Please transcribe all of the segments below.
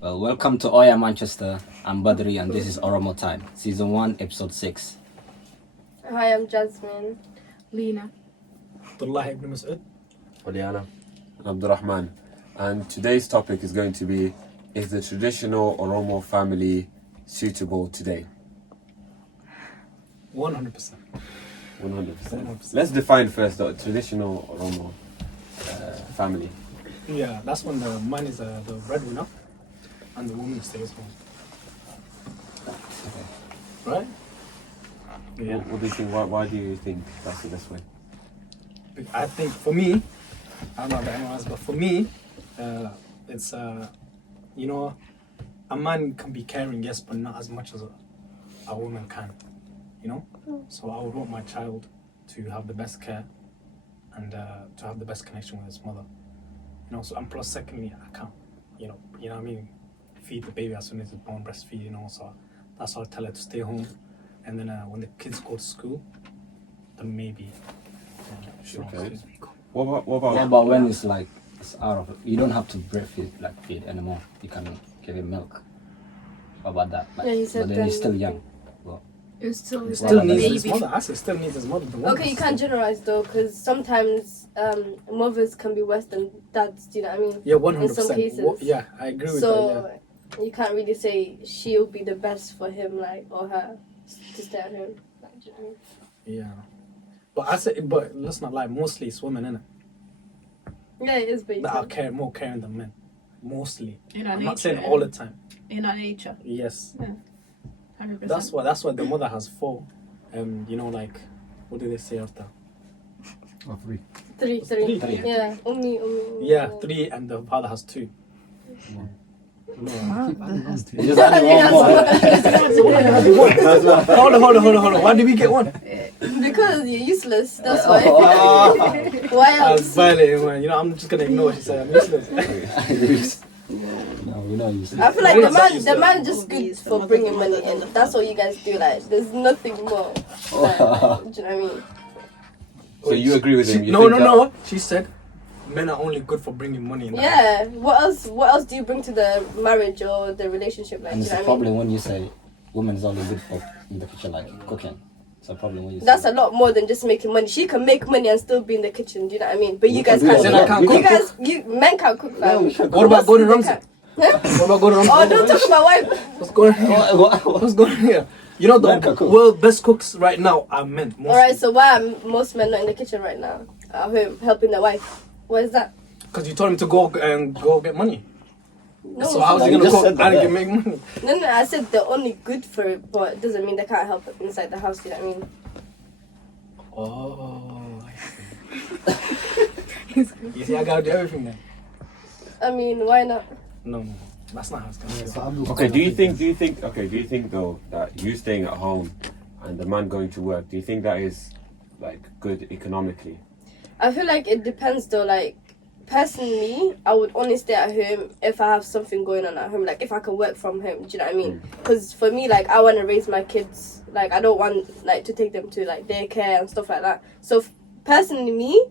Well, welcome to Oya Manchester. I'm Badri and this is OromoTime, Season 1, Episode 6. Hi, I'm Jasmine. Lena. Abdullah ibn Mas'ud. Oliana. Abdurrahman. And today's topic is going to be, is the traditional Oromo family suitable today? 100%. 100%. Let's define first the traditional Oromo family. Yeah, that's when the man is the breadwinner and the woman stays home. Right? Yeah. What do you think? Why do you think that's the best way? I think for me, I don't know about anyone else, but for me, it's you know, a man can be caring, yes, but not as much as a woman can. You know, so I would want my child to have the best care and to have the best connection with his mother. You know, so and plus, secondly, I can't, you know what I mean, feed the baby as soon as it's born, breastfeed. You know, so that's why I tell her to stay home, and then when the kids go to school, then maybe. Okay. What about? Yeah, but when it's like, it's out of, you don't have to breastfeed like feed anymore. You can give him milk. What about that? Like, Yeah, you said but then he's still young. Well, It still He is still like needs baby. his mother. I say still needs his mother. The woman Okay, you is can't still- generalize though, because sometimes mothers can be worse than dads. Do you know what I mean? Yeah, 100%. In some cases. Yeah, I agree with So that. you can't really say she'll be the best for him, like, or her to stay at home. Like, do you know what I mean? Yeah. But I say, but let's not lie. Mostly it's women, innit? Yeah, it is, but you That are can't. more caring than men. Mostly. In our I'm nature. not saying all the time. In our nature. Yes. 100%. That's why the mother has 4. You know, like, what do they say after? Oh, 3. Three. Three. Yeah, umi. Yeah, 3, and the father has 2. No. you just add one more. Hold on. Why did we get 1? Because you're useless. That's why. Why I was else? violating, man. You know, I'm just gonna ignore what she said. I'm useless. No, you know you see. I feel like the man just good for bringing money in. That's all you guys do. Like, there's nothing more. Like, do you know what I mean? So you agree with him? You No. think that- She said men are only good for bringing money in. the house. Yeah. What else do you bring to the marriage or the relationship? Like, And do it's you a know what I mean? problem when you say women is only good for in the kitchen, like cooking. It's a problem when you say That's a lot more than just making money. She can make money and still be in the kitchen. Do you know what I mean? But you guys do can't. that. Then I can't You cook. men can't cook. Fam. What about Gordon They Ramsay? can't. Huh? What about Gordon Ramsay? Oh, don't talk about wife. What's going on here? What's going on here? You know, Men can the cook. world best cooks right now are men. Mostly. Alright, so why are most men not in the kitchen right now? At home, helping their wife. Why is that? Because you told him to go get money. No, So how's he You gonna just cook said that, and yeah. get make money? no, I said they're only good for it, but it doesn't mean they can't help inside the house. You know what I mean? Oh, I see. You see, I gotta do everything then. I mean, why not? No, that's not how it's gonna be. Okay, do you think though that you staying at home and the man going to work, do you think that is like good economically? I feel like it depends though. Like, personally, I would only stay at home if I have something going on at home. Like, if I can work from home. Do you know what I mean? Because for me, like, I want to raise my kids. Like, I don't want like to take them to like daycare and stuff like that. So personally, me,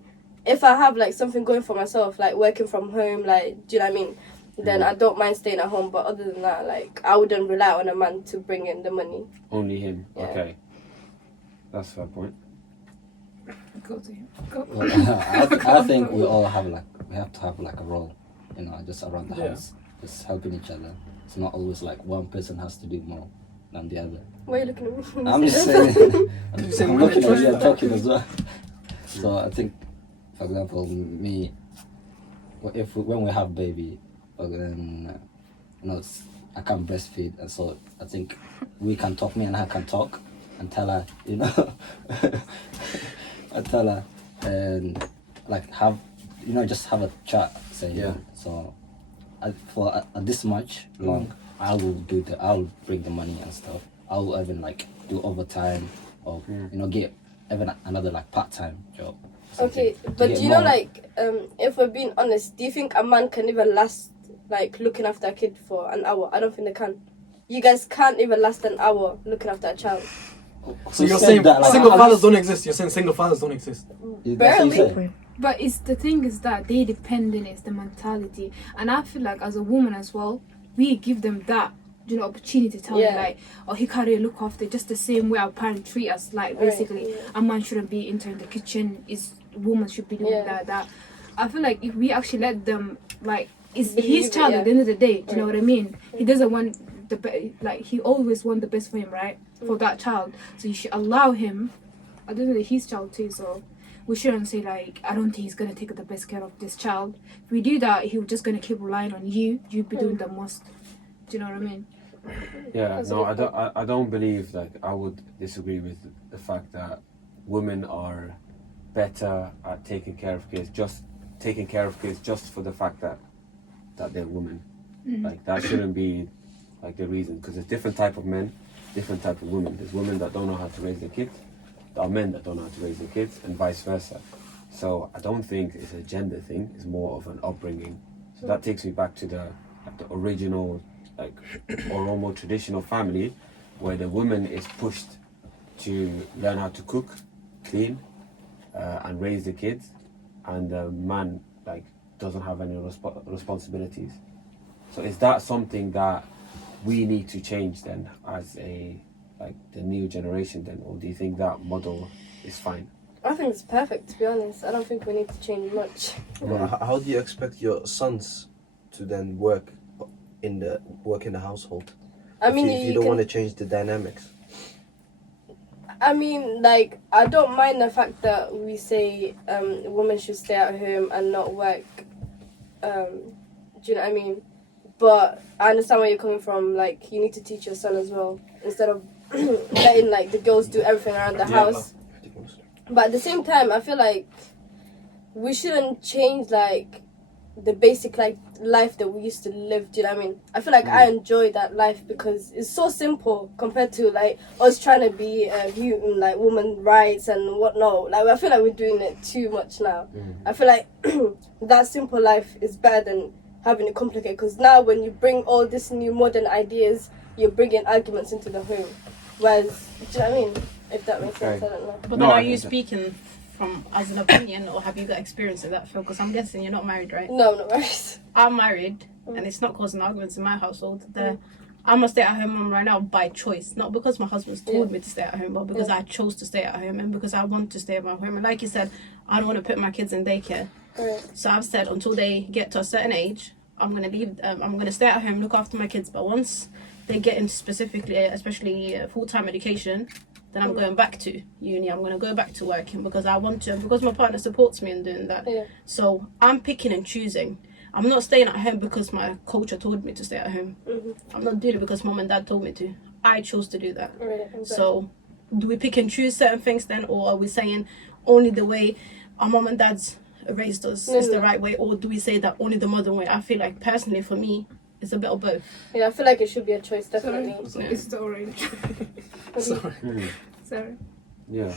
if I have like something going for myself, like working from home, like, do you know what I mean? Then I don't mind staying at home. But other than that, like, I wouldn't rely on a man to bring in the money. Only him. Yeah. Okay, that's a fair point. Go to him. Go. Well, I think we all have we have to have like a role, you know, just around the Yeah. house, just helping each other. It's not always like one person has to do more than the other. Why are you looking at me? I'm just saying. saying I'm women looking at trust you and that. talking as well. So I think, for example, me, when we have baby, then you know, I can't breastfeed, and so I think we can talk. Me and her can talk and tell her, you know, I tell her and like have, you know, just have a chat, say Yeah. So for this much long, I'll bring the money and stuff. I'll even like do overtime or you know get even another like part-time job. Okay, something to but get do you know, more. like, if we're being honest, do you think a man can even last, like, looking after a kid for an hour? I don't think they can. you guys can't even last an hour looking after a child. So you're said saying that, like, single how- fathers don't exist. You're saying single fathers don't exist. That's what you Barely. said. But it's the thing is that they dependent is the mentality, and I feel like as a woman as well, we give them that opportunity to tell them Yeah. like, oh, he can't really look after just the same way our parents treat us. Like basically, Right, yeah. a man shouldn't be entering the kitchen. Woman should be doing Yeah. that. I feel like if we actually let them like, it's Believe his it, child yeah. at the end of the day. Do you know Right. what I mean? He doesn't want like he always want the best for him, right? For that child. So you should allow him. I don't know, his child too. So we shouldn't say like, I don't think he's gonna take the best care of this child. If we do that, he's just gonna keep relying on you. You be doing the most. Do you know what I mean? Yeah, That's a no, good I don't believe, like, I would disagree with the fact that women are better at taking care of kids just for the fact that they're women. Like, that shouldn't be like the reason, because there's different type of men, different type of women. There's women that don't know how to raise their kids, there are men that don't know how to raise their kids, and vice versa. So I don't think it's a gender thing, it's more of an upbringing. So that takes me back to the original, like, Oromo traditional family, where the woman is pushed to learn how to cook, clean, and raise the kids, and the man, like, doesn't have any responsibilities. So is that something that we need to change then, as the new generation then, or do you think that model is fine? I think it's perfect, to be honest. I don't think we need to change much. Well, how do you expect your sons to then work in the household? I mean, if you don't want to change the dynamics. I mean, like, I don't mind the fact that we say women should stay at home and not work. Do you know what I mean? But I understand where you're coming from. Like, you need to teach your son as well, instead of letting, like, the girls do everything around the house. But at the same time, I feel like we shouldn't change, like, the basic, like, life that we used to live. Do you know what I mean? I feel like I enjoy that life because it's so simple compared to, like, us trying to be human, like, woman rights and whatnot. Like, I feel like we're doing it too much now. I feel like that simple life is better than having it complicated, because now when you bring all these new modern ideas, you're bringing arguments into the home. Whereas, do you know what I mean? If that makes sense, I don't know. But No, then I are you get that. speaking from as an opinion, or have you got experience in that field? Because I'm guessing you're not married, right? No, I'm not worries. I'm married, and it's not causing arguments in my household. I'm a stay-at-home mom right now by choice, not because my husband's told me to stay at home, but because I chose to stay at home and because I want to stay at my home. And like you said, I don't want to put my kids in daycare. Right. So I've said until they get to a certain age, I'm gonna leave. I'm gonna stay at home, look after my kids. But once they get into especially full-time education, then I'm going back to uni. I'm gonna go back to working because I want to, and because my partner supports me in doing that. Yeah. So I'm picking and choosing. I'm not staying at home because my culture told me to stay at home. I'm not doing it because mom and dad told me to. I chose to do that. Right, exactly. So do we pick and choose certain things then, or are we saying only the way our mom and dad's raised us is the right way, or do we say that only the modern way? I feel like personally for me, it's a bit of both. Yeah, I feel like it should be a choice, definitely. It's the orange. Sorry. Sorry. Yeah,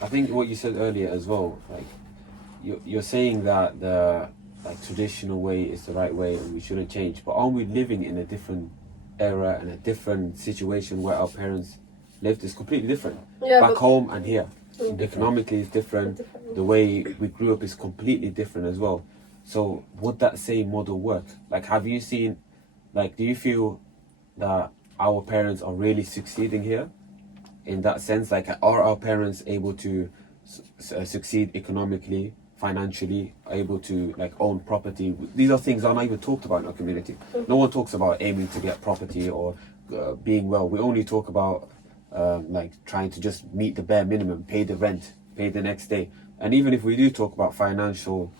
I think what you said earlier as well, like you're saying that the traditional way is the right way and we shouldn't change, but aren't we living in a different era and a different situation where our parents lived is completely different? Yeah, Back but home and here, economically it's different. The way we grew up is completely different as well. So would that same model work? Like, have you seen, like, do you feel that our parents are really succeeding here? In that sense, like, are our parents able to succeed economically, financially, able to, like, own property? These are things that are not even talked about in our community. No one talks about aiming to get property or being well. We only talk about like trying to just meet the bare minimum, pay the rent, pay the next day. And even if we do talk about financial,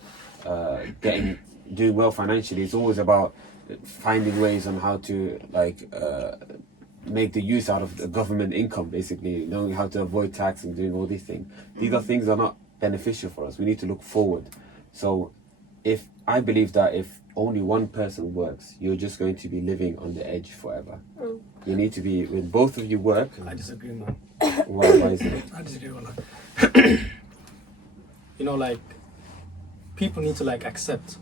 doing well financially, it's always about finding ways on how to, like, make the use out of the government income, basically, knowing how to avoid tax and doing all these things. These are things that are not beneficial for us. We need to look forward. So I believe that if only one person works, you're just going to be living on the edge forever. You need to be, when both of you work, I disagree, man. why is it? I disagree with that. You know, like, people need to, like, accept,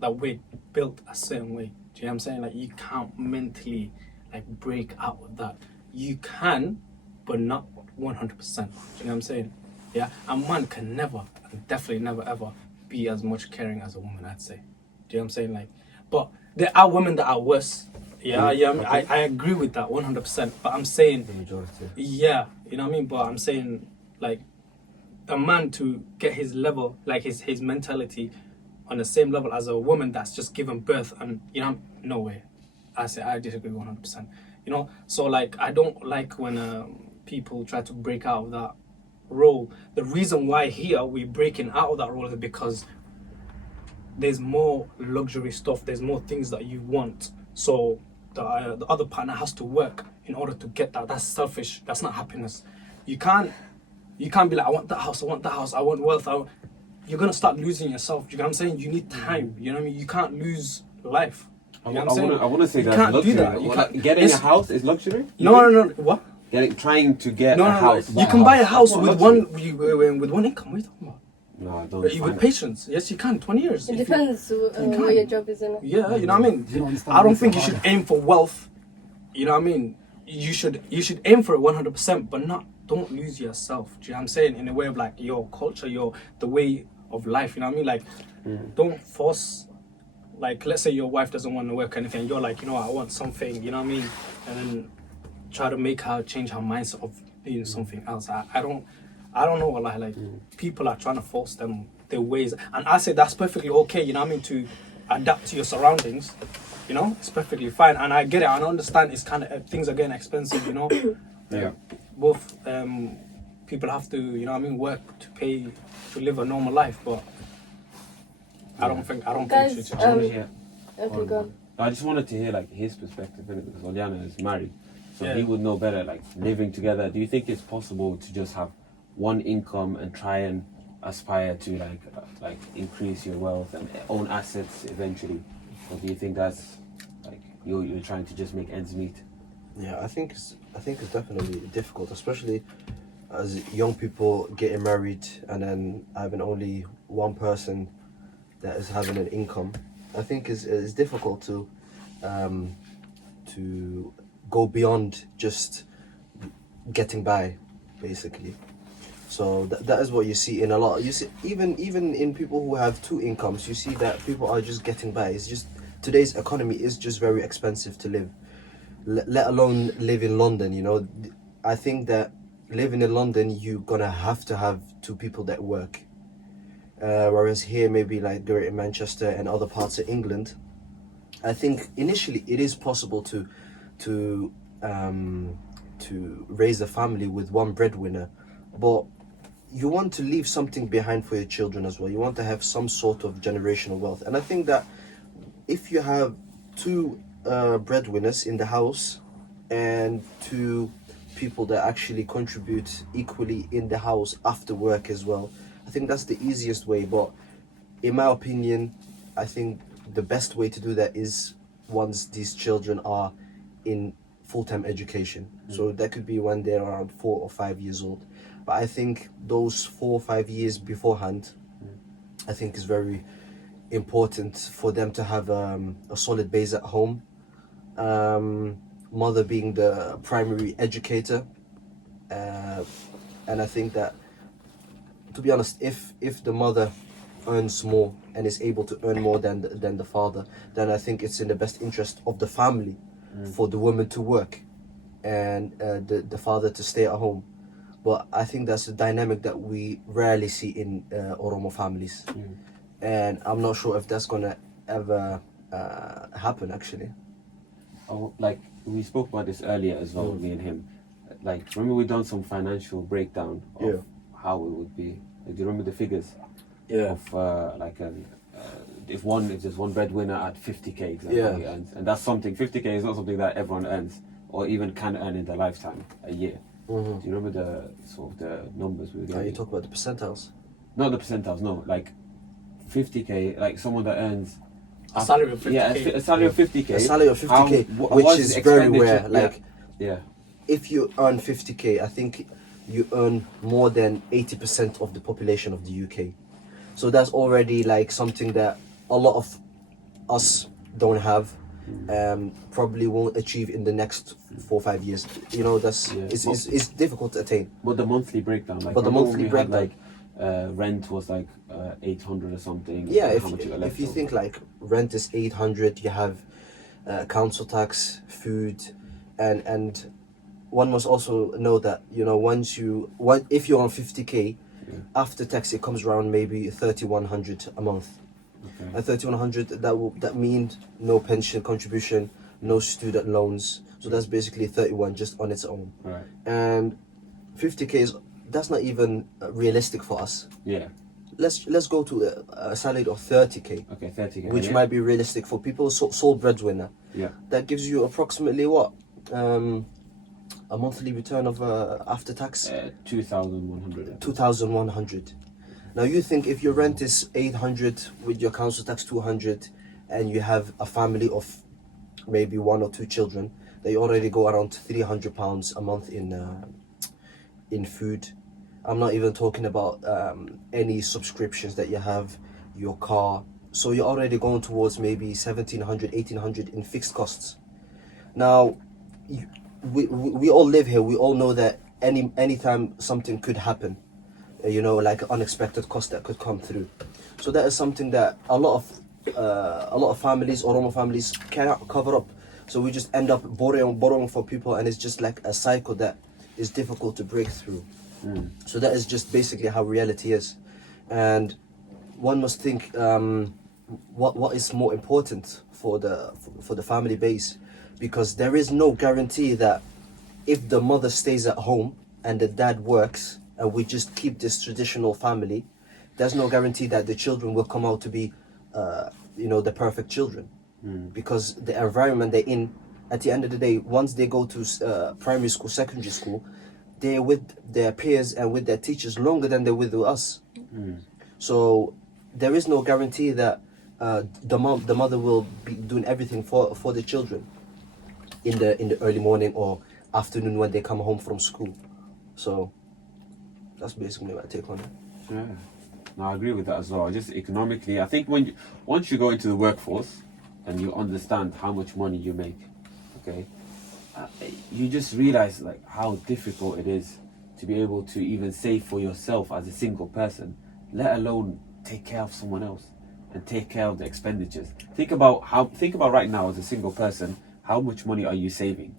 that wait, built a certain way. Do you know what I'm saying? Like, you can't mentally like break out of that. You can, but not 100%. Do you know what I'm saying? Yeah, a man can never, definitely never ever be as much caring as a woman, I'd say. Do you know what I'm saying? Like, but there are women that are worse. Yeah, I agree with that 100%. But I'm saying, The majority. yeah, you know what I mean? But I'm saying, like, a man to get his level, like his mentality on the same level as a woman that's just given birth, and, you know, no way. I disagree 100%. You know, so like, I don't like when people try to break out of that role. The reason why here we're breaking out of that role is because there's more luxury stuff, there's more things that you want. So the other partner has to work in order to get that. That's selfish. That's not happiness. You can't be like, I want that house, I want wealth. You're gonna start losing yourself. You know what I'm saying? You need time. You know what I mean? You can't lose life. You know what I'm saying? I want to say You that's can't luxury. do that. You can't. Getting a house is luxury? No. What? Trying to get No. a house. You can buy a house That's with not with one income. What are you talking about? No, I don't. With patience. Yes, you can. 20 years. It If you- depends what your job is in. Yeah, you know what I mean? You don't understand I don't what's think you hard. should aim for wealth. You know what I mean? You should aim for it 100%, but don't lose yourself. Do you know what I'm saying? In a way of like your culture, the way of life. You know what I mean? Like, don't force. Like, let's say your wife doesn't want to work or anything. You're like, you know, I want something. You know what I mean? And then try to make her change her mindset of being something else. I don't know. Like people are trying to force their ways, and I say that's perfectly okay. You know what I mean? To adapt to your surroundings. You know, it's perfectly fine, and I get it. I understand it's kind of things are getting expensive. You know, Yeah. both people have to, you know what I mean, work to live a normal life, but I don't think Guys, you should Yeah. Okay, go on. I just wanted to hear like his perspective in it, because Oliana is married, so Yeah. he would know better. Like, living together, do you think it's possible to just have one income and try and aspire to like increase your wealth and own assets eventually, or do you think that's like you're trying to just make ends meet? Yeah, I think it's definitely difficult, especially as young people getting married and then having only one person that is having an income. I think it's difficult to go beyond just getting by, basically. So that is what you see in a lot. You see even in people who have two incomes, you see that people are just getting by. It's just today's economy is just very expensive to live. Let alone live in London, you know. I think that living in London, you're gonna have to have two people that work. Whereas here, maybe like Greater Manchester and other parts of England, I think initially it is possible to raise a family with one breadwinner, but you want to leave something behind for your children as well. You want to have some sort of generational wealth, and I think that if you have two breadwinners in the house and two people that actually contribute equally in the house after work as well, I think that's the easiest way. But in my opinion, I think the best way to do that is once these children are in full-time education. So that could be when they're around 4 or 5 years old. But I think those 4 or 5 years beforehand, I think is very important for them to have a solid base at home. Mother being the primary educator, and I think that, to be honest, if the mother earns more and is able to earn more than the father, then I think it's in the best interest of the family for the woman to work and the father to stay at home. But I think that's a dynamic that we rarely see in Oromo families, and I'm not sure if that's gonna ever happen actually. Oh, like we spoke about this earlier as well, me and him. Like, remember we done some financial breakdown of how it would be. Like, do you remember the figures? Yeah. Of if there's one breadwinner at 50k, exactly, Yeah. he earns, and that's something. 50k is not something that everyone earns or even can earn in their lifetime a year. Mm-hmm. Do you remember the sort of the numbers we were Are getting? you talk about the percentiles? Not the percentiles, no. Like 50k, like someone that earns A salary of 50k. Yeah, a salary of 50k. A salary of 50k, what which is very rare. expenditure? Like, yeah. if you earn 50k, I think you earn more than 80% of the population of the UK. So that's already like something that a lot of us don't have, probably won't achieve in the next 4 or 5 years. You know, it's difficult to attain. But the monthly breakdown, like, But the remember monthly we had, breakdown, like, rent was like 800 or something. yeah. and how much you got If left you over. think like rent is 800, you have council tax, food, and one must also know that, you know, if you're on 50k, Yeah. after tax it comes around maybe 3100 a month. Okay. And 3100, that means no pension contribution, no student loans. So that's basically 31 just on its own. Right. And 50k that's not even realistic for us. Yeah. Let's go to a salary of 30k, Okay. 30k. which yeah. might be realistic for people. Sole breadwinner. Yeah. That gives you approximately what, a monthly return of after tax 2,100. 2,100. Now you think if your rent is 800 with your council tax 200, and you have a family of maybe 1 or 2 children, they already go around £300 a month in food. I'm not even talking about any subscriptions that you have, your car. So you're already going towards maybe 1,700, 1,800 in fixed costs. Now, we all live here. We all know that anytime something could happen, you know, like an unexpected cost that could come through. So that is something that a lot of families, Oromo families, cannot cover up. So we just end up borrowing for people, and it's just like a cycle that is difficult to break through. So that is just basically how reality is, and one must think what is more important for the family base, because there is no guarantee that if the mother stays at home and the dad works and we just keep this traditional family, there's no guarantee that the children will come out to be you know, the perfect children, because the environment they're in, at the end of the day, once they go to primary school, secondary school, they're with their peers and with their teachers longer than they're with us. So there is no guarantee that the mother will be doing everything for the children in the early morning or afternoon when they come home from school. So that's basically my take on it. Yeah. No, I agree with that as well. Just economically, I think once you go into the workforce and you understand how much money you make, okay, you just realize like how difficult it is to be able to even save for yourself as a single person, let alone take care of someone else and take care of the expenditures. Think about right now as a single person, how much money are you saving?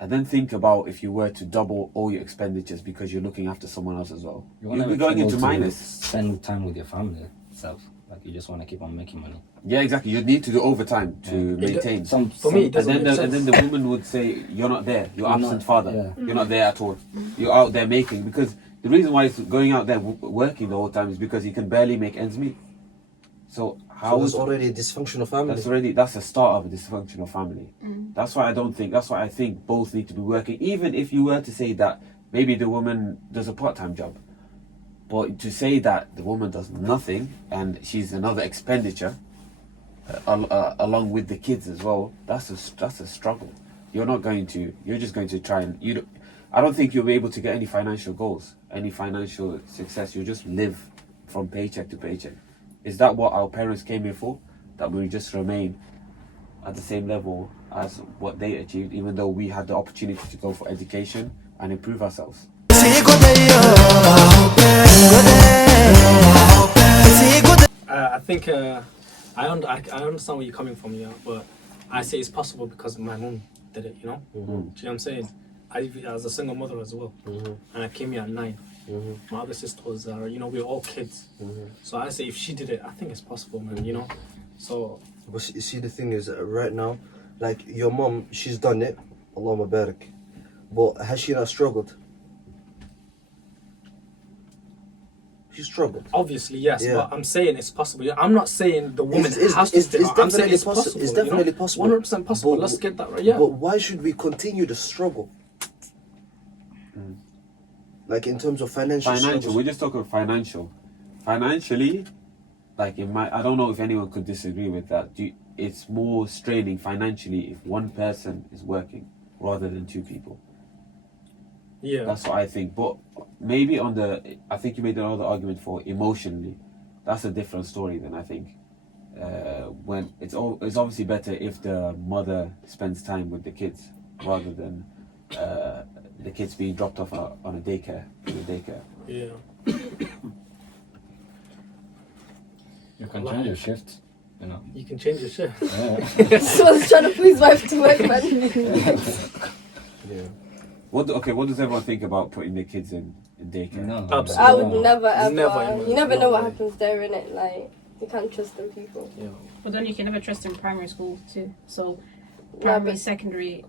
And then think about if you were to double all your expenditures because you're looking after someone else as well. You'll be going into minus. Spend time with your family itself. Like, you just want to keep on making money. Yeah, exactly. You need to do overtime to maintain. For me, it doesn't and make then sense. the woman would say, "You're not there. You're absent not- father. yeah. You're not there at all. You're out there making." Because the reason why he's going out there working the whole time is because he can barely make ends meet. So how So is there's already a dysfunctional family. that's a start of a dysfunctional family. That's why I think both need to be working. Even if you were to say that maybe the woman does a part-time job, but to say that the woman does nothing and she's another expenditure along with the kids as well, that's a struggle. You're just going to try and I don't think you'll be able to get any financial goals, any financial success. You'll just live from paycheck to paycheck. Is that what our parents came here for? That we just remain at the same level as what they achieved, even though we had the opportunity to go for education and improve ourselves. I think I understand where you're coming from, yeah, but I say it's possible because my mom did it, you know? Do you know what I'm saying? I was a single mother as well, and I came here at 9. My other sister was, you know, we were all kids. So I say if she did it, I think it's possible, man, you know? So... But you see, the thing is, right now, like your mom, she's done it, Allahumma barak. But has she not struggled? She struggled. Obviously, yes, Yeah. but I'm saying it's possible. I'm not saying the woman It's has to stay. I'm saying definitely it's possible. possible. It's definitely possible. 100% possible. But- Let's get that right. Yeah. But why should we continue the struggle? Like in terms of financial struggles. We're just talking financial. Financially, like I don't know if anyone could disagree with that. It's more straining financially if one person is working rather than 2 people. Yeah. That's what I think. But maybe I think you made another argument for emotionally. That's a different story then, I think. when it's obviously better if the mother spends time with the kids rather than the kids being dropped off on a daycare. Yeah. You can change your shift, you know. You can change the shift. Yeah. Someone's trying to put his wife to work, man. Yeah. What does everyone think about putting their kids in daycare? No. Absolutely. I would never ever. Never, you never know what no. happens there, innit? Like, you can't trust them people. Yeah. But then you can never trust in primary school too. So Yeah, primary, but secondary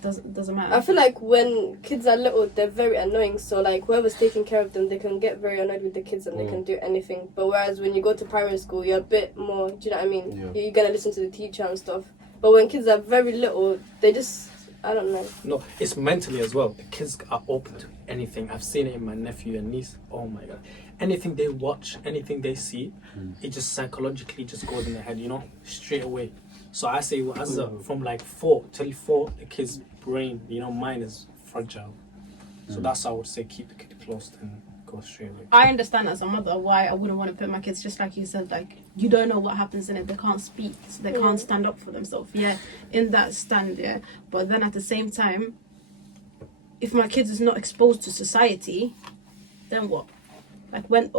doesn't matter. I feel like when kids are little, they're very annoying. So like whoever's taking care of them, they can get very annoyed with the kids and they can do anything. But whereas when you go to primary school, you're a bit more. Do you know what I mean? Yeah. You're gonna listen to the teacher and stuff. But when kids are very little, they just, I don't know. No, it's mentally as well. The kids are open to anything. I've seen it in my nephew and niece. Oh my god. Anything they watch, anything they see, it just psychologically just goes in their head, you know, straight away. So I say, from like 4 till 4, the kid's brain, you know, mind is fragile. So that's how I would say keep the kid close and go straight away. I understand as a mother why I wouldn't want to put my kids, just like you said, like you don't know what happens in it. They can't speak, so they can't stand up for themselves. Yeah, in that stand, yeah. But then at the same time, if my kids is not exposed to society, then what? Like when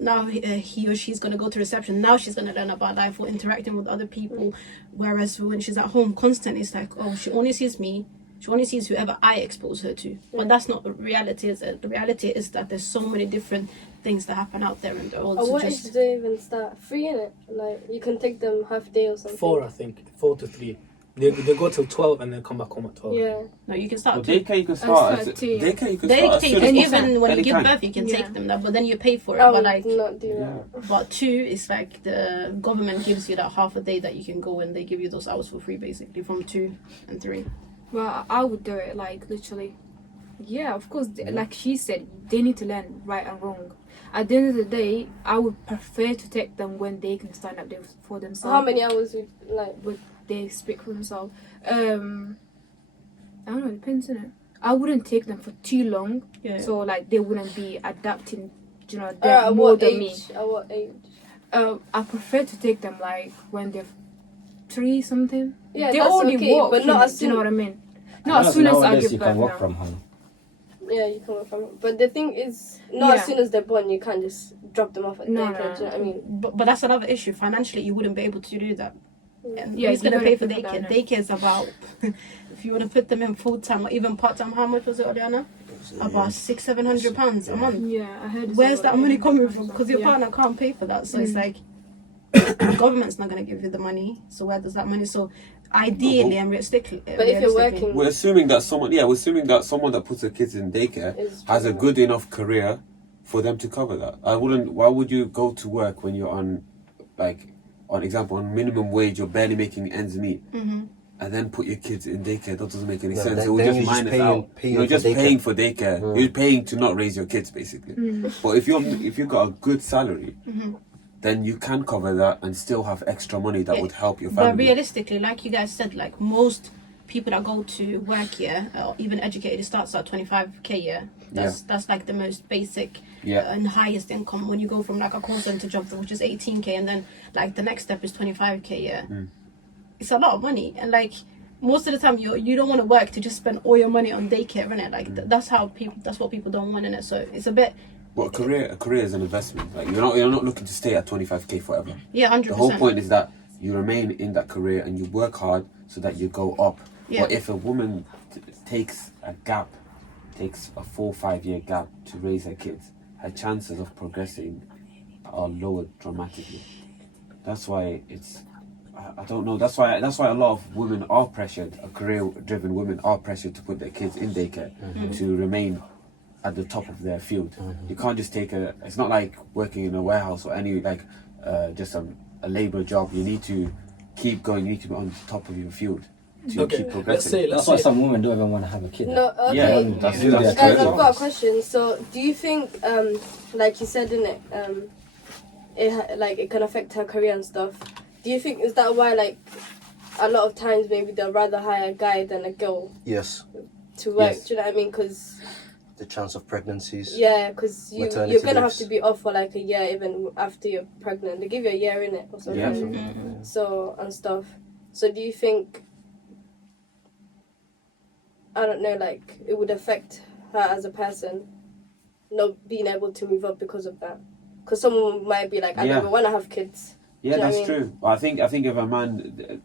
now he or she's gonna go to reception. Now she's gonna learn about life or interacting with other people. Whereas when she's at home, constantly it's like, oh, she only sees me. She only sees whoever I expose her to. But that's not the reality, is it? The reality is that there's so many different things that happen out there in the world. Or So what just age do they even start? 3, innit? Like, you can take them half day or something. 4, I think. 4 to 3. They go till 12 and then come back home at 12. Yeah. no, you can start. Well, daycare you can start. start too, yeah. Daycare you can start as They soon as even possible. when you give Anytime. birth, you can Yeah. take them there, but then you pay for it. I But would like, not do that. but 2 is like the government gives you that half a day that you can go and they give you those hours for free, basically from 2 and 3. Well, I would do it like literally. Yeah, of course. Like she said, they need to learn right and wrong. At the end of the day, I would prefer to take them when they can stand up for themselves. How many hours would, like... Would they speak for themselves? I don't know. It depends, innit? I wouldn't take them for too long, Yeah. so like they wouldn't be adapting. You know, At they're more what than me. age? At what age? I prefer to take them like when they're 3 something. Yeah, they that's already okay, walk, but not as do you know soon. what I mean? Not as soon as I Nowadays give you birth can work now. from home. Yeah, you can work from home. But the thing is, not Yeah. as soon as they're born, you can't just drop them off at No, daycare. Do you know what I mean? But that's another issue. Financially, you wouldn't be able to do that. And Yeah, who's you gonna gotta pay for pay for daycare? that, no. Daycare is about if you want to put them in full time or even part time. How much was it, Oriana? About £600-700 a month. Yeah, I heard. it's Where's about that money 800 coming from? Because your yeah. partner can't pay for that. So it's like the government's not going to give you the money. So where does that money? So ideally and realistically, But if you're working, We're assuming that someone that puts their kids in daycare is has a good enough career for them to cover that. Why would you go to work when you're on minimum wage, you're barely making ends meet, and then put your kids in daycare? That doesn't make any No, sense. then- It will then just you're just minus paying- out. paying You're for just daycare. paying for daycare. You're paying to not raise your kids, basically. But if you've got a good salary, then you can cover that and still have extra money that Yeah. would help your But family. realistically, like you guys said, like most people that go to work here, or even educated, it starts at 25k. Yeah, that's like the most basic and highest income. When you go from like a call center job, which is 18k, and then like the next step is 25k. Yeah, it's a lot of money, and like most of the time you don't want to work to just spend all your money on daycare, innit? Like that's what people don't want in it. So it's a bit. But a career is an investment. Like you're not looking to stay at 25k forever. Yeah, 100%. The whole point is that you remain in that career and you work hard so that you go up. Yeah. But if a woman takes a 4-5 year gap to raise her kids, her chances of progressing are lowered dramatically. That's why I don't know. That's why a lot of women are pressured. Career-driven women are pressured to put their kids in daycare to remain at the top of their field. You can't just it's not like working in a warehouse or any just a labor job. You need to keep going. You need to be on the top of your field to keep progressing. That's why some women don't even want to have a kid. no, okay. Yeah, That's that's Guys, their I've got a career. question. So, do you think, like you said, innit, it can affect her career and stuff? Do you think is that why, like, a lot of times maybe they'll rather hire a guy than a girl Yes. to work? Yes. Do you know what I mean? Because the chance of pregnancies. Yeah, because Maternity you're gonna have leaves. to be off for like a year even after you're pregnant. They give you a year in it or something. Yeah. Mm-hmm. So and stuff. So do you think, I don't know, like it would affect her as a person, not being able to move up because of that? Because someone might be like, I Yeah. never want to have kids. Yeah, Do you know that's what I true. I think if a man,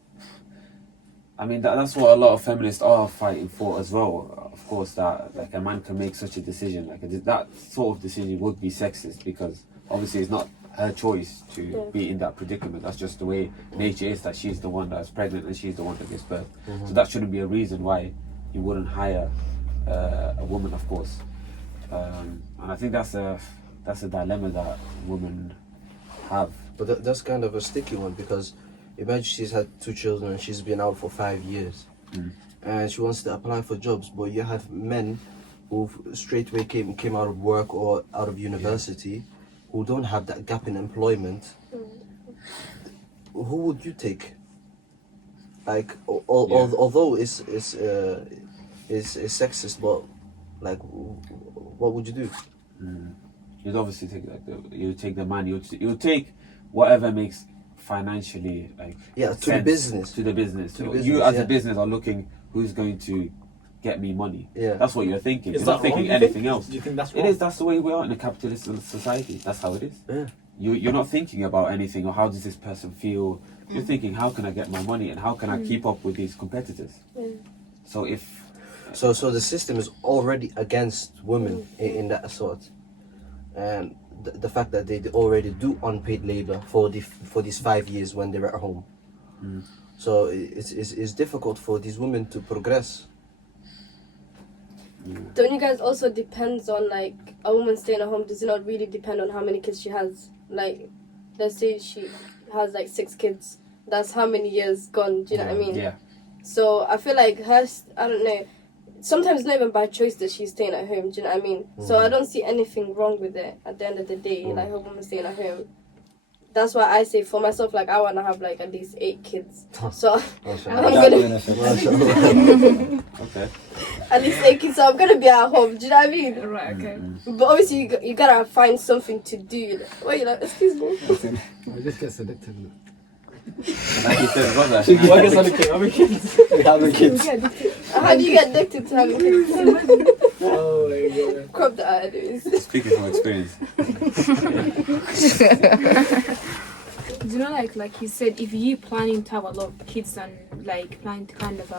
I mean that's what a lot of feminists are fighting for as well. Of course, that like a man can make such a decision, like that sort of decision would be sexist because obviously it's not her choice to be in that predicament. That's just the way nature is. That she's the one that's pregnant and she's the one that gives birth. So that shouldn't be a reason why you wouldn't hire a woman, of course. And I think that's a dilemma that women have. But that's kind of a sticky one because imagine she's had 2 children and she's been out for 5 years. And she wants to apply for jobs, but you have men who straight away came out of work or out of university who don't have that gap in employment. Who would you take? Like, although it's sexist, but like, what would you do? You'd obviously take you take the man. You take whatever makes financially like Yeah, to the sense business. to the business. To the you business, as yeah. a business are looking who's going to get me money. Yeah. That's what you're thinking. Is You're that not thinking wrong, you anything think? else. Do you think that's It wrong? is. That's the way we are in a capitalist society. That's how it is. Yeah. You're not thinking about anything or how does this person feel. You're thinking how can I get my money and how can I keep up with these competitors. So if So the system is already against women in that sort, and the fact that they already do unpaid labor for these 5 years when they're at home. So it's difficult for these women to progress. Don't you guys also depends on like a woman staying at home? Does it not really depend on how many kids she has? Like, let's say she has like 6 kids. That's how many years gone. Do you know what I mean? yeah. So I feel like her, I don't know. Sometimes it's not even by choice that she's staying at home. Do you know what I mean? So I don't see anything wrong with it. At the end of the day, like her woman staying at home. That's why I say for myself, like I want to have like at least 8 kids. So I'm gonna Okay. at least 8 kids. So I'm gonna be at home. Do you know what I mean? Right, okay. But obviously you gotta find something to do. Wait, like, excuse me. I just get selected. Like you said, brother. Why gets having kids? Having kids. How do you get addicted to having kids? Oh my god. Crop that anyways. Speaking from experience. Do you know, like you said, if you planning to have a lot of kids and like planning to kind of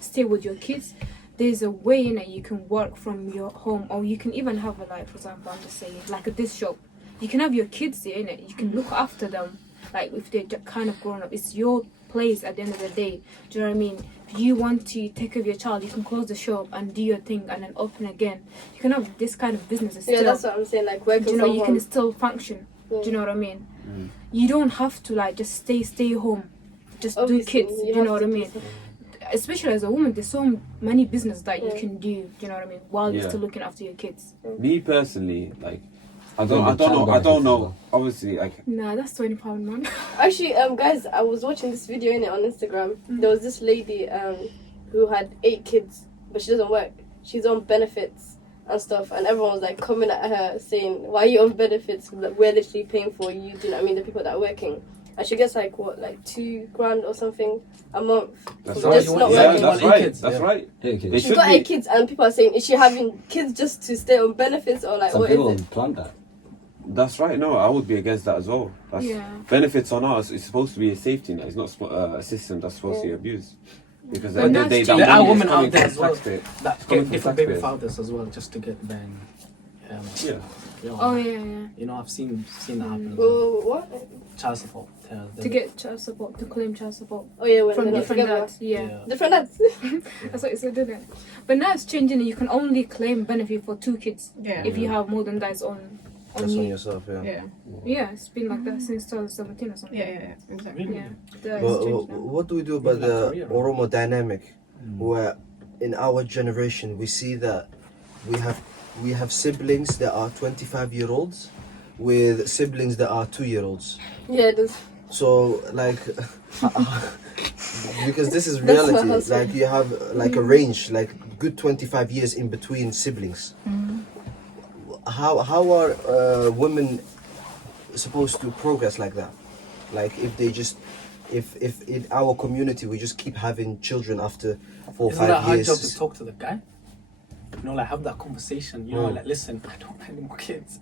stay with your kids, there's a way in it you can work from your home, or you can even have a, like, for example, I'm just saying, like at this shop, you can have your kids there in it. You can look after them, like if they're kind of grown up. It's your place at the end of the day. Do you know what I mean? If you want to take care of your child, you can close the shop and do your thing and then open again. You can have this kind of business. Yeah, Still, that's what I'm saying. Like working do you know, from you home. can still function. Do you know what I mean? You don't have to like just stay home, just Obviously, do kids. you You know have what I to do mean? something. Especially as a woman, there's so many business that you can do. Do you know what I mean? While you're Yeah. still looking after your kids. Me personally, like I Then the don't child know. I don't benefits as know. well. Obviously, like Nah, that's £20 man. Actually, guys, I was watching this video in it on Instagram. There was this lady who had 8 kids, but she doesn't work. She's on benefits and stuff, and everyone was like coming at her saying, "Why are you on benefits? We're literally paying for you." Do you know what I mean? The people that are working, and she gets like what, like $2,000 or something a month. that's So right. just not Yeah, working. that's Eight right. kids. That's Yeah. right. Hey, They okay. She's should got be. 8 kids, and people are saying, "Is she having kids just to stay on benefits, or like Some what people is it?" plan that. That's right. No, I would be against that as well. That's, Yeah. benefits or not, it's supposed to be a safety net. It's not a system that's supposed to be abused. Because But at the end that's of the day, true. that There are money is women coming out there from as well taxpayer. that coming get from different baby taxpayers. fathers as well just to get them. Yeah. You know, Oh yeah. You know, I've seen that happen. As well. Well, what? Child support. To get child support, to claim child support Oh yeah, when from they're not different together. dads. Yeah. Different dads. That's what it said, didn't it? But now it's changing. You can only claim benefit for 2 kids Yeah. if you have more than that on That's on you. yourself, yeah. Yeah. Yeah, it's been like that since 2017 or something. Yeah. Exactly. Really? Yeah, that Well, has changed now. what do we do about Like the Korea, right? Oromo dynamic, where in our generation we see that we have siblings that are 25-year-olds with siblings that are 2-year-olds. Yeah, there's So like, because this is That's my reality. husband. Like you have like a range, like good 25 years in between siblings. how are women supposed to progress like that? Like if they just if in our community we just keep having children after 4 or Isn't that 5 our years. job to talk to the guy? You know, like have that conversation. You know, like listen, I don't want any more kids.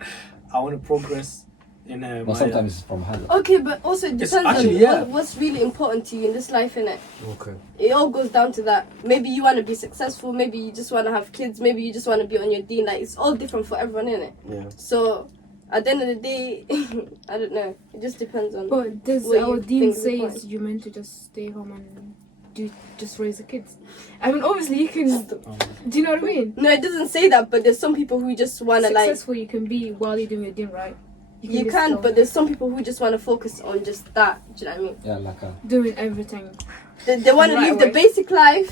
I want to progress in Well, my. sometimes it's from her. Okay, but also it It's depends actually, on yeah. what's really important to you in this life, innit? Okay. It all goes down to that. Maybe you want to be successful. Maybe you just want to have kids. Maybe you just want to be on your deen. Like it's all different for everyone, innit? Yeah. So at the end of the day, I don't know. It just depends on. But does what our you dean think is say important. you're meant to just stay home and just raise the kids? I mean, obviously you can. Do you know what I mean? No, it doesn't say that. But there's some people who just want to like. Successful you can be while you're doing your dean, right? You be can, still but there's some people who just want to focus on just that. Do you know what I mean? Yeah, like doing everything. They want to Right live the away. basic life,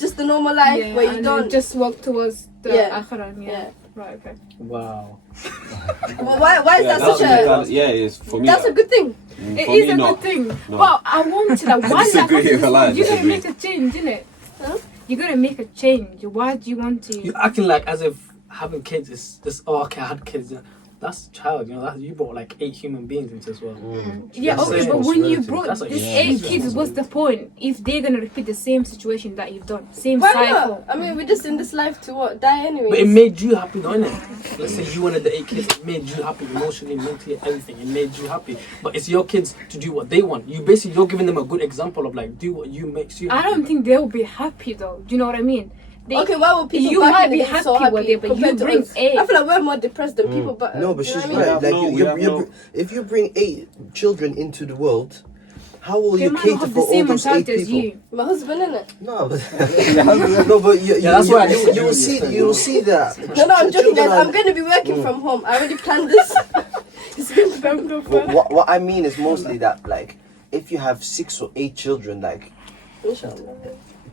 just the normal life Yeah, where you and don't. just walk towards the Yeah. akhiram. Yeah. Yeah. Right. Okay. Wow. Well, why is that such a? Yeah, it is for me. That's a good thing. It for is me, a not. good thing. No. But I want to. Like, why is that? disagree, if I lie, I You're gonna disagree. make a change, innit? Huh? You're gonna make a change. Why do you want to? You're acting like as if having kids is this. Oh, okay, I had kids. That's a child. You know, that you brought like 8 human beings into this world. Yeah, That's okay, a but when you responsibility. brought That's a this huge 8 kids, what's the point if they're gonna repeat the same situation that you've done, same Why cycle? not? I mean, we're just in this life to what? Die anyway. But it made you happy, don't it? Let's say you wanted the 8 kids. It made you happy emotionally, mentally, everything. It made you happy. But it's your kids to do what they want. You're giving them a good example of like do what you makes you. I happy. don't think they'll be happy though. Do you know what I mean? They, Okay, why would people you back might in the be day so happy with happy it, but you compared to bring us? 8. I feel like we're more depressed than people. But No, but do you she's know what I right. mean? Like We have no- if you bring 8 children into the world, how will They you might cater not have for the all same those 8 mentality as people? you. My husband, innit? No, but no, but that's why I disagree you'll with see you. see that. No, I'm joking, Children guys. I'm going to be working from home. I already planned this. It's going to be What I mean is mostly that like if you have 6 or 8 children, like Inshallah.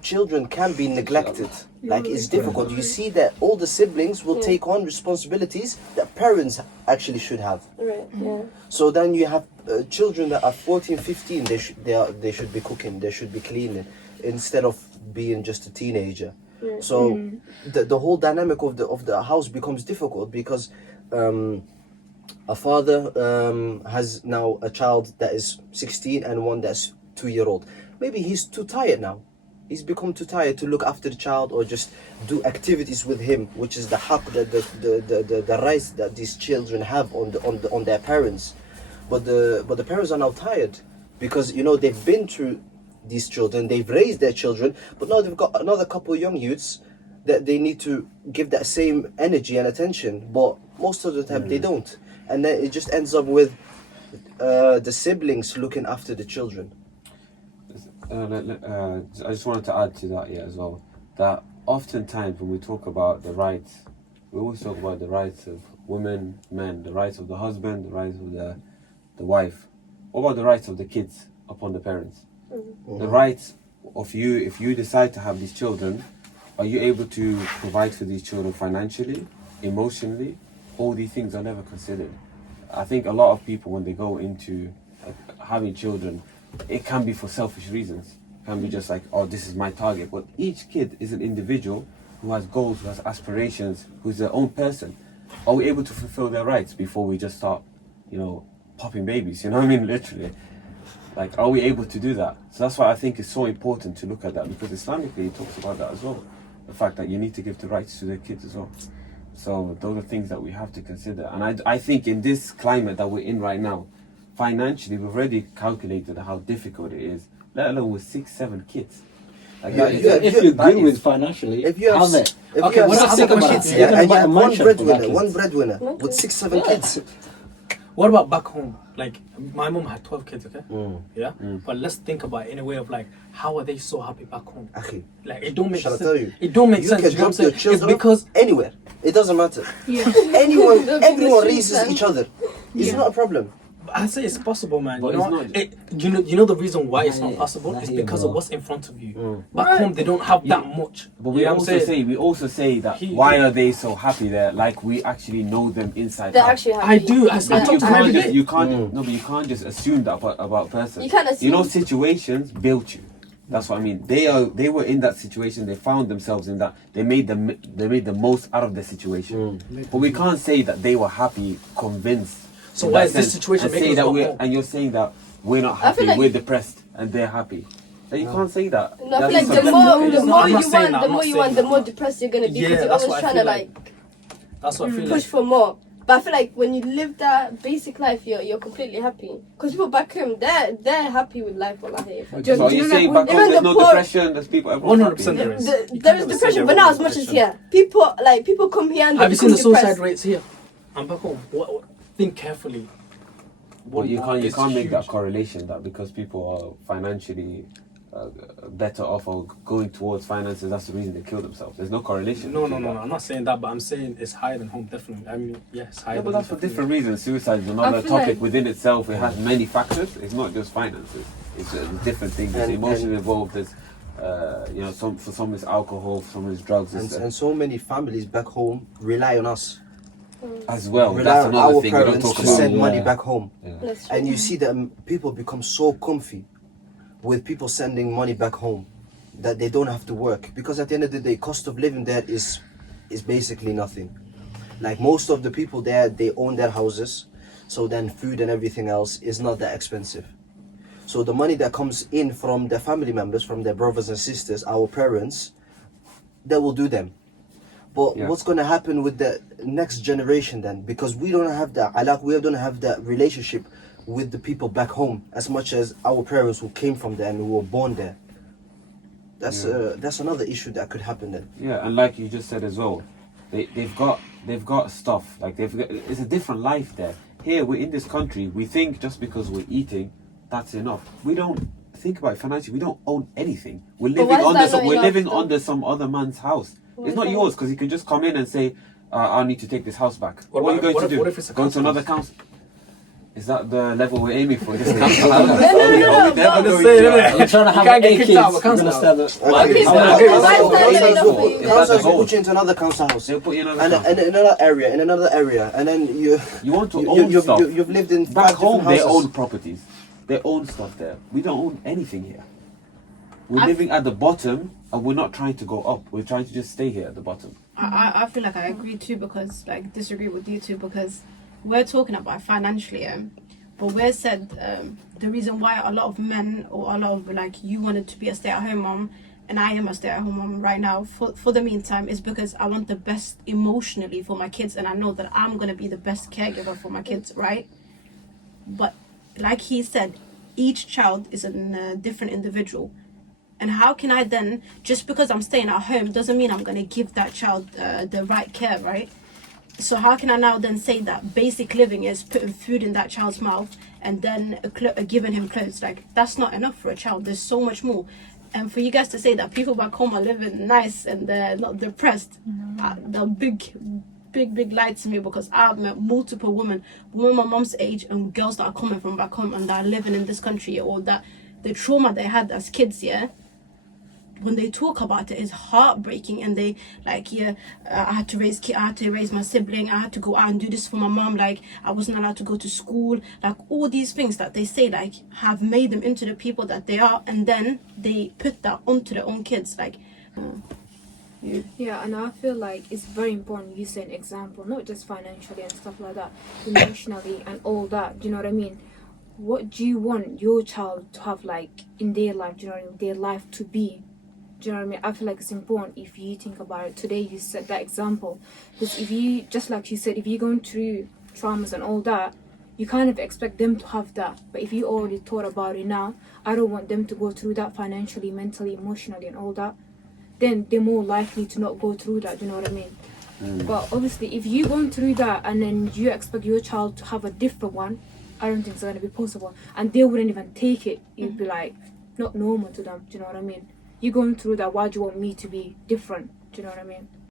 children can be neglected. Like it's difficult. You see that all the siblings will take on responsibilities that parents actually should have. Right, yeah. So then you have children that are 14, 15. They should be cooking. They should be cleaning instead of being just a teenager. So the whole dynamic of the house becomes difficult because a father has now a child that is 16 and one that's 2-year-old. Maybe he's too tired now. He's become too tired to look after the child or just do activities with him, which is the haq, the rights that these children have on their parents. But the parents are now tired because you know they've been through these children, they've raised their children, but now they've got another couple of young youths that they need to give that same energy and attention. But most of the time they don't, and then it just ends up with the siblings looking after the children. I just wanted to add to that as well, that oftentimes when we talk about the rights, we always talk about the rights of women, men, the rights of the husband, the rights of the wife. What about the rights of the kids upon the parents? The rights of you, if you decide to have these children, are you able to provide for these children financially, emotionally? All these things are never considered. I think a lot of people, when they go into having children, it can be for selfish reasons. It can be just like, oh, this is my target. But each kid is an individual who has goals, who has aspirations, who's their own person. Are we able to fulfill their rights before we just start, popping babies? You know what I mean? Literally. Like, are we able to do that? So that's why I think it's so important to look at that, because Islamically it talks about that as well. The fact that you need to give the rights to the kids as well. So those are things that we have to consider. And I think in this climate that we're in right now, financially, we've already calculated how difficult it is, let alone with 6-7 kids. Like that is- If you deal with financially, If you have, have it. if Okay, you have what six, think seven about kids, it. yeah, You're and you gonna have buy a mansion one for that breadwinner with 6-7 kids. What about back home? Like my mom had 12 kids, okay? Yeah. But let's think about it in a way of like, how are they so happy back home? Akhi, Like it don't make shall I sense. tell you? It don't make You sense. can You know what drop I'm your saying? It's children because anywhere. It doesn't matter. Yeah. Everyone raises each other. It's not a problem. I say it's possible, man. But You know, it's you know the reason why it's not Nah, possible nah, is yeah, because of bro. what's in front of you. Back home, they don't have that much. But You we know what I'm also saying? say that why are they so happy there? Like we actually know them inside They're out. actually happy. I do. I You talk to them can't every just, day. you can't no, but you can't just assume that about a person. You can't assume. Situations build you. That's what I mean. They were in that situation. They found themselves in that. They made the most out of the situation. But we can't say that they were happy, convinced. So in why that is this sense, situation and say making us that want we're more? and you're saying that we're not I happy, feel like- we're depressed, and they're happy. Then you can't say that. No, I feel like That's the not- more I'm you not want, saying that, the I'm more not you saying want, the that. more depressed you're gonna be Yeah, because you're that's always what I trying feel to like That's what I feel push like. for more. But I feel like when you live that basic life, you're completely happy. Because people back home, they're happy with life. Wallahi. So are Do you you know, saying like, back even home there's the no poor- depression? There's people. everyone's 100% happy. there is. You There can't is never say depression, there but not as wasn't much as depression. here. People come here and Have they you seen the become suicide depressed. rates here? I'm back home. Think carefully. But you can't It's make that huge. correlation that because people are financially better off or going towards finances, that's the reason they kill themselves. There's no correlation. No. between that. I'm not saying that, but I'm saying it's higher than home, definitely. I mean, yes, higher Yeah, than but that's for home, different definitely. reasons. Suicide is another I feel topic like- within itself. It has many factors. It's not just finances. It's different things. There's And- emotion and- involved. There's for some it's alcohol, for some it's drugs And so many families back home rely on us. as well. Rely That's on another our thing we don't parents talk to about. send money Yeah. back home. That's true. And you see that people become so comfy with people sending money back home that they don't have to work, because at the end of the day, cost of living there is basically nothing. Like most of the people there, they own their houses, so then food and everything else is not that expensive. So the money that comes in from their family members, from their brothers and sisters, our parents, that will do them. But Yeah. what's going to happen with the next generation then? Because we don't have that, we don't have that relationship with the people back home as much as our parents who came from there and who were born there. That's another issue that could happen then. Yeah, and like you just said as well, they've got stuff. Like it's a different life there. Here we're in this country. We think just because we're eating, that's enough. We don't think about it financially. We don't own anything. We're But living why is that not we're enough, living though? under some other man's house. Why It's is not that? yours because he can just come in and say, "I need to take this house back." What What are you about- going what to if- do? what if it's a Go to council another house? council. Is that the level we're aiming for? This council house? No, Are we never but- going Say, to- innit? You're trying to have can't get 8 kicked kids. out of a You're council gonna house. start Okay, Okay, so so why okay, is that so not councils enough will- for you? Is that councils the will goal? put you into another council house. They'll put you in another And council. in another area, and then You want to own stuff. you've lived in Back 5 different home, they houses. own properties. They own stuff there. We don't own anything here. We're I've- living at the bottom, and we're not trying to go up. We're trying to just stay here at the bottom. I feel like I agree too because like disagree with you too because we're talking about financially, but we're said the reason why a lot of men or a lot of like you wanted to be a stay-at-home mom and I am a stay-at-home mom right now for the meantime is because I want the best emotionally for my kids and I know that I'm gonna be the best caregiver for my kids, right? But like he said, each child is a different individual. And how can I then, just because I'm staying at home, doesn't mean I'm going to give that child the right care, right? So how can I now then say that basic living is putting food in that child's mouth and then giving him clothes? Like, that's not enough for a child. There's so much more. And for you guys to say that people back home are living nice and they're not depressed, the big lie to me because I've met multiple women my mom's age and girls that are coming from back home and that are living in this country or that the trauma they had as kids, yeah, when they talk about it, it's heartbreaking. And they like, I had to raise my sibling. I had to go out and do this for my mom. Like, I wasn't allowed to go to school. Like, all these things that they say, like, have made them into the people that they are. And then they put that onto their own kids. Like, Yeah, and I feel like it's very important you set an example, not just financially and stuff like that, emotionally and all that. Do you know what I mean? What do you want your child to have like in their life? Do you know what I mean? Their life to be. Do you know what I mean? I feel like it's important if you think about it. Today you set that example. Because if you, just like you said, if you're going through traumas and all that, you kind of expect them to have that. But if you already thought about it now, I don't want them to go through that financially, mentally, emotionally and all that. Then they're more likely to not go through that. Do you know what I mean? But obviously, if you're going through that and then you expect your child to have a different one, I don't think it's going to be possible. And they wouldn't even take it. It'd be like, not normal to them. Do you know what I mean? You're going through that, why do you want me to be different? Do you know what I mean?